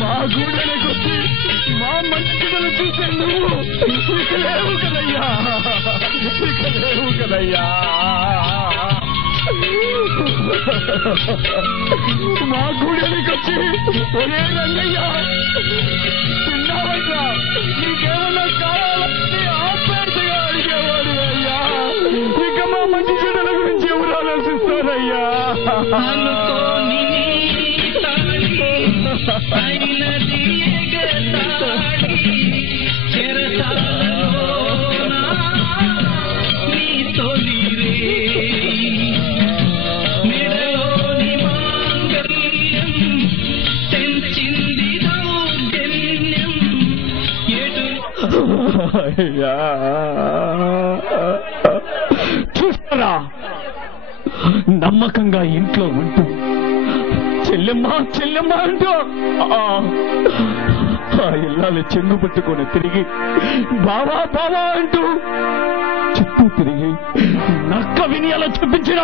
మా గూడెలకొచ్చి మా మంచిదలు చూసే నువ్వు ఇక లేవు కదయ్యా, ఇక లేవు కదయ్యా. మా గూడెలకొచ్చి ఒరే రంగయ్య తిన్నావయ్యా, నీకేమన్నా కావాలంటే ఆపేటగా అడిగేవాడు అయ్యా. ఇక మా మంచి చెడుల గురించి ఎవరు ఆలోచిస్తారయ్యా? చూస్తారా, నమ్మకంగా ఇంట్లో ఉంటూ చెల్లెమ్మా చెల్లెమ్మా అంటూ ఆ ఇల్లాలు చెంగు పట్టుకొని తిరిగి బావా బావా అంటూ చుట్టూ తిరిగి నక్క వినియాలో చూపించిన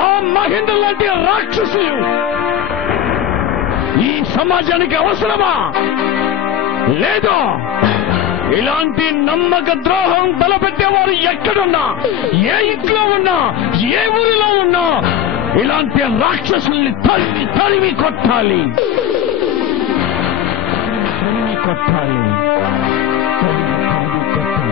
ఆ మహేంద్ర లాంటి రాక్షసులు ఈ సమాజానికి అవసరమా? లేదు. ఇలాంటి నమ్మక ద్రోహం తలపెట్టేవారు ఎక్కడున్నా, ఏ ఇంట్లో ఉన్నా, ఏ ఊరిలో ఉన్నా ఇలాంటి రాక్షసుల్ని తరిమి తరిమి కొట్టాలి, తరిమి కొట్టాలి, తరిమి తరిమి కొట్టాలి.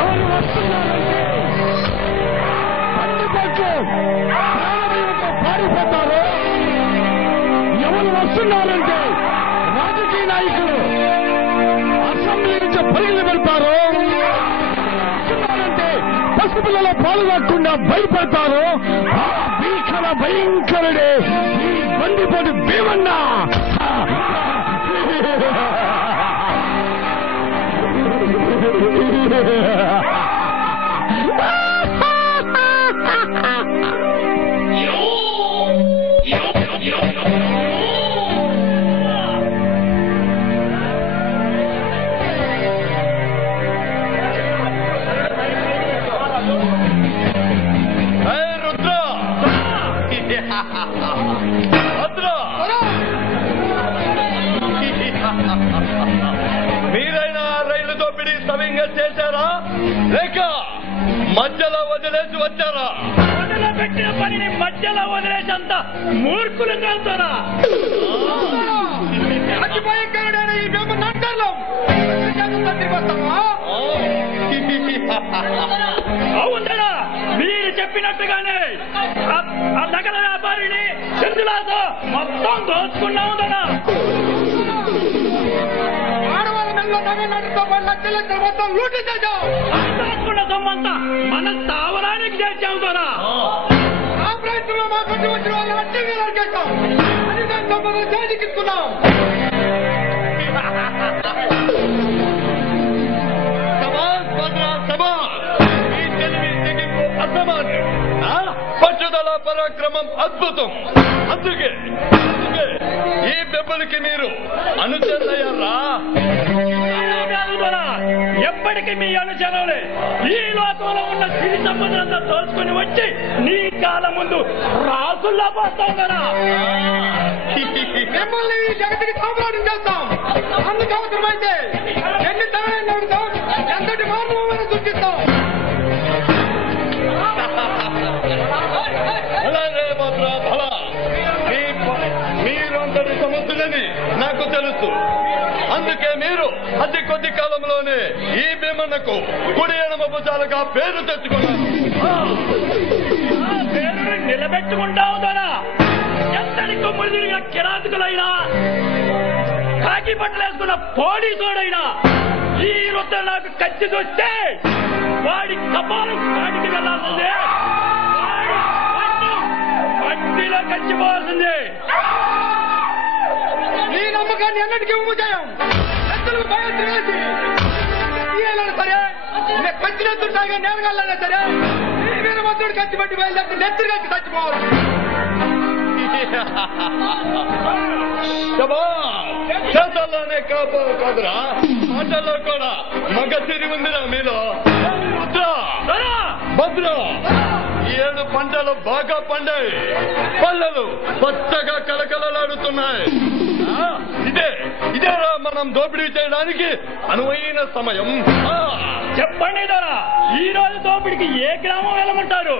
ఎవరు వస్తున్నారంటే అందుబాటులో ప్రాణభయంతో పారిపోతారో, ఎవరు వస్తున్నారంటే రాజకీయ నాయకులు అసెంబ్లీ నుంచి పరిగిలి వెళ్తారో, వస్తున్నారంటే పసిపిల్లలో పాలు కాకుండా భయపడతారో, ఆ భీకర భయంకరుడే ఈ బండిపోటు భీమన్న. మీరైనా రైలు దోపిడీ సవ్యంగా చేశారా, లేక మధ్యలో వదిలేసి వచ్చారా? పెట్టిన పనిని మధ్యలో వదిలేసంత మూర్ఖులు కాల్తారా? అవుందరా, మీరు చెప్పినట్టుగానే ఆ నగల వ్యాపారిని చందులాతో మొత్తం దోచుకున్నావుదరా. దాచుకున్న సొమ్మంతా మన స్థావరానికి చేర్చాము ద్వారా పట్టుదల పరాక్రమం అద్భుతం. అందుకే ఈ దెబ్బలకి మీరు అనుచరులయ్యారా? ఎప్పటికీ మీ అనుచరులే ఈ లోకంలో ఉన్న సిరి సంపదలంతా తోచుకుని వచ్చి నీ కాలం ముందు రాసుల్లా పోతాం కదా. మిమ్మల్ని ఈ జగతికి సామ్రాజ్యం చేస్తాం. అందుకు అవసరమైతే ఎన్ని తరాలను నడుతాం, ఎంతటి మార్గమైన సృష్టిస్తాం. అలాగే మాత్రం అలా మీరందరి సమస్యలని నాకు తెలుసు. అందుకే మీరు అతి కొద్ది కాలంలోనే ఈ భీమన్నకు కుడి ఎడమ భుజాలుగా పేరు తెచ్చుకున్నారు. పేరుని నిలబెట్టుకుంటావు కదా. ఎంతటి కొమ్ములు తిరిగిన కిరాతకులైనా, కాకి బట్టలేసుకున్న పోలీసుడైనా ఈ రుద్ర నాకు కత్తి చూస్తే వాడి కపాలం కాటికి వెళ్లాల్సిందే, మట్టిలో కచ్చిపోవాల్సిందే. ఈ నమ్మకాన్ని ఎన్నటికీ ఉమ్మచేయం. భయం కత్తి నెత్తురు సాయిగా నేలగలనే సరే ఈ వీరభద్రుడు కత్తి పట్టి బయలుదేరి నెత్తురు కత్తి చచ్చిపోవాలి. చేతల్లోనే కాదురా, మాటల్లో కూడా మగ తిరిగి ఉందిరా మీలో. భద్ర, 7 పంటలు బాగా పండాయి, పళ్ళలు కొత్తగా కలకలలాడుతున్నాయి. ఇదేరా మనం దోపిడీ చేయడానికి అనువైన సమయం. చెప్పండి ధరా, ఈ రోజు దోపిడికి ఏ గ్రామం వెళ్ళమంటారు?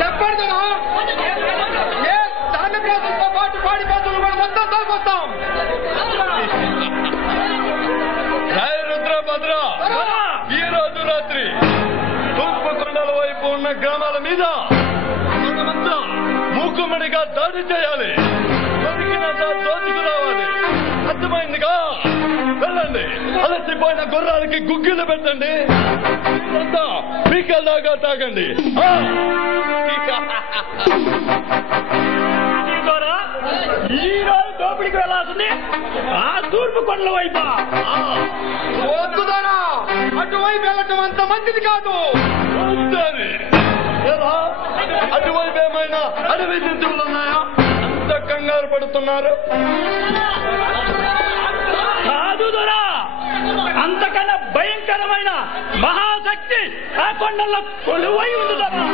చెప్పండి ధరా, ఏ ధాన్య ప్రాంతంతో పాటు పాడి ప్రాంతాలు కూడా మొత్తం తోలుకొస్తాం. రుద్రభద్ర, ఈ రోజు రాత్రి తూర్పు కొండల వైపు ఉన్న గ్రామాల మీద మనమంతా మూకుమ్మడిగా దాడి చేయాలి. దోచుకు రావాలి. అర్థమైందిగా? వెళ్ళండి. అలసిపోయిన గుర్రాలకి గుగ్గిలు పెట్టండి. పీకల్లాగా తాగండి. ఈ రోజు దోపిడికి వెళ్ళాల్సింది ఆ తూర్పు కొండల వైపా? వద్దుదారా, అటువైపు వెళ్ళటం అంత మంచిది కాదు. అటువైపు ఏమైనా అడవి జంతువులు ఉన్నాయా? అంత కంగారు పడుతున్నారు. కాదు దొరా, అంతకన్నా భయంకరమైన మహాశక్తి ఆ కొండల్లో కొలువై ఉంది దొరా.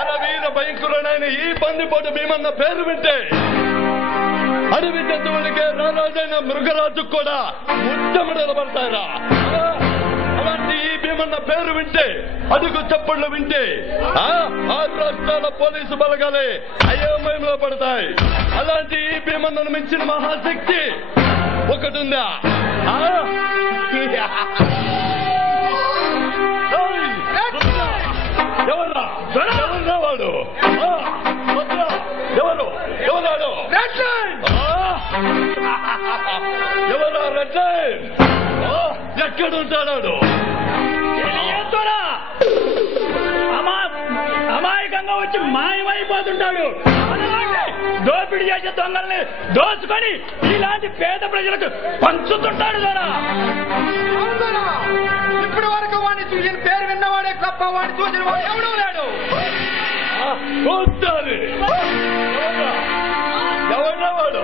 అరవీర భయంకరుడైన ఈ బందిపోటు భీమన్న పేరు వింటే అడవి జంతువులకే రారాజైన మృగరాజు కూడా ముచ్చమడలు పడతారా? అలాంటి ఈ భీమన్న పేరు వింటే, అడుగు చప్పట్లు వింటే 6 రాష్ట్రాల పోలీసు బలగాలే అయోమయంలో పడతాయి. అలాంటి ఈ భీమన్నను మించిన మహాశక్తి ఒకటుందా? ఎవరా వాడు? ఎవరాడు? ఎవరా రెడ్ లైన్? ఎక్కడుంటాడు? అమాయకంగా వచ్చి మాయమైపోతుంటాడు. దోపిడీ చేసే దొంగల్ని దోచుకొని ఇలాంటి పేద ప్రజలకు పంచుతుంటాడు కదా. ఇప్పటి వరకు వాడిని చూసిన పేరు విన్నవాడే తప్ప వాడిని చూసిన వాడు ఎవడూ లేడు. ఎవరా వాడు?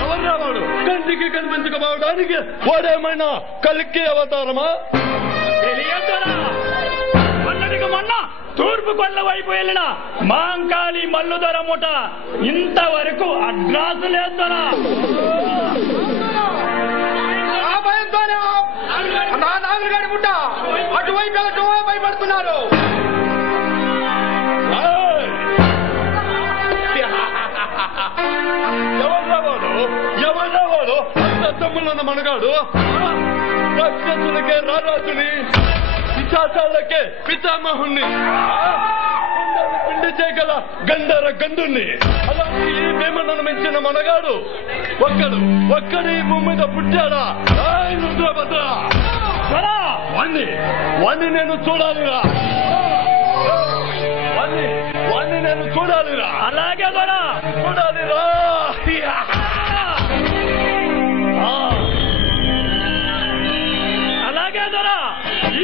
ఎవరా వాడు? కంటికి కనిపించకపోవడానికి వాడేమైనా కల్కి అవతారమా? తెలియదురా. మొన్నటికి మొన్న తూర్పు కొండల వైపు వెళ్ళిన మాంకాళి మల్లుధర ముఠ ఇంతవరకు అడ్రాసు లేదురా. ఆ భయంతోనే నా నాగులుగాడి ముట్ట అటువైపు వెళ్ళటం భయపడుతున్నారు. ఎవరా వాడు? అంత తమ్ముళ్ళన్న మనగాడు రాక్షసులకే రారాజుని, పిశాచాలకే పితామహుణ్ణి, పిండి చేయగల గంధర గంధుణ్ణి. అలాంటి ఈ భీమన్నను మించిన మనగాడు ఒక్కడి ఈ భూమి మీద పుట్టాడా? రుద్రభద్ర, వాణ్ణి నేను చూడాలిరా. వాణ్ణి నేను చూడాలిరా. అలాగే దొరా, చూడాలిరా. అలాగే దొరా,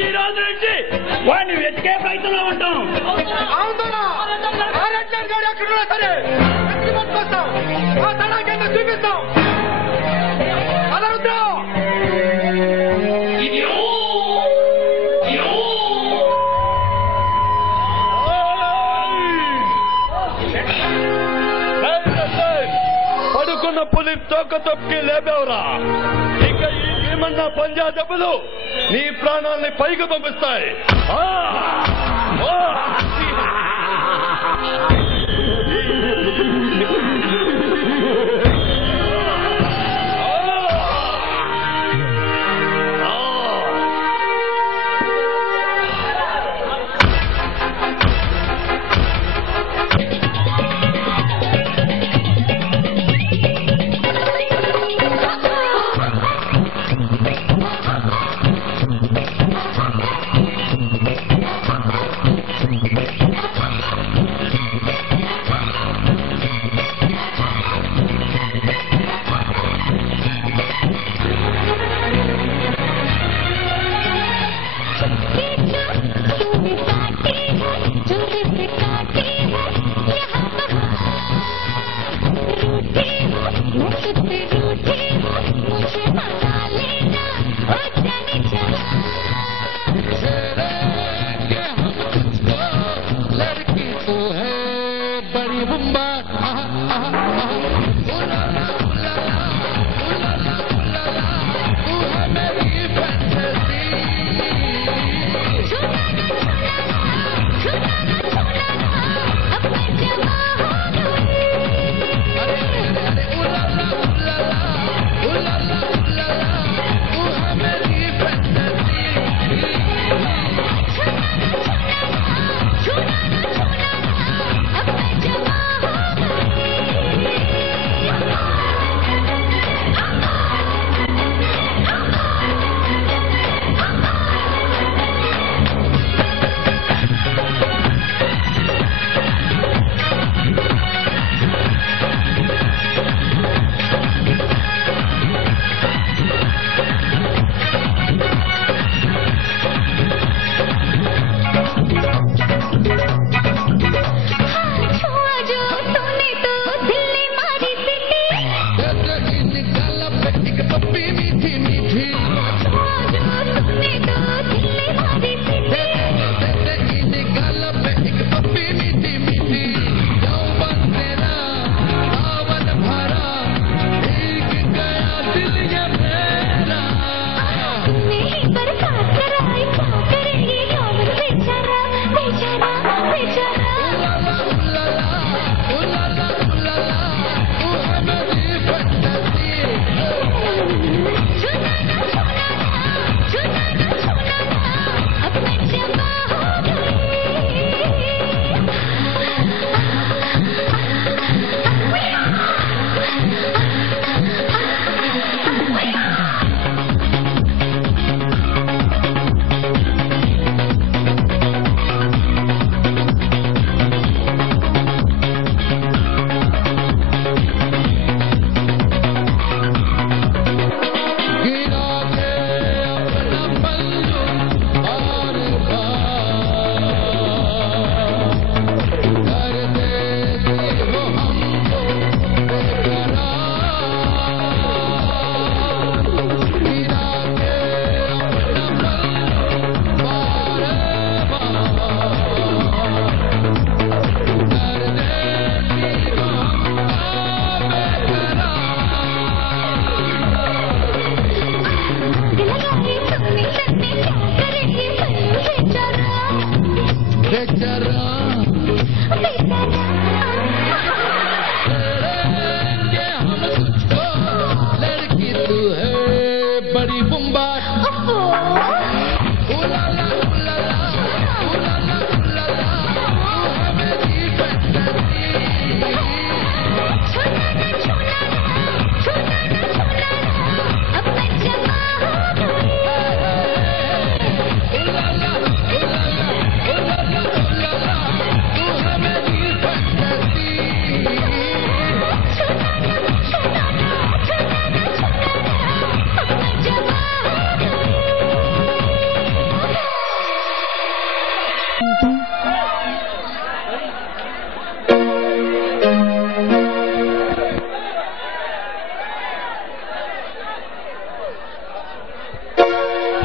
ఈ రోజు నుంచి వాడిని వెతికే ప్రయత్నంలో ఉంటాం. అవునా? ఆ రెడ్ లైన్ గాడు ఎక్కడున్నా సరే వెతికి పట్టుకొస్తాం. ఆ తడాకేంటో చూపిస్తాం. అదరుద్రా. పడుకున్న పులి తోక తొక్కి లేపేవరా? ఇక ఈ భీమన్న పంజా దెబ్బలు నీ ప్రాణాల్ని పైకి పంపిస్తాయి.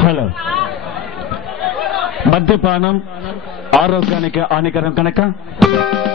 హలో, మద్యపానం ఆరోగ్యానికి హానికరం కనుక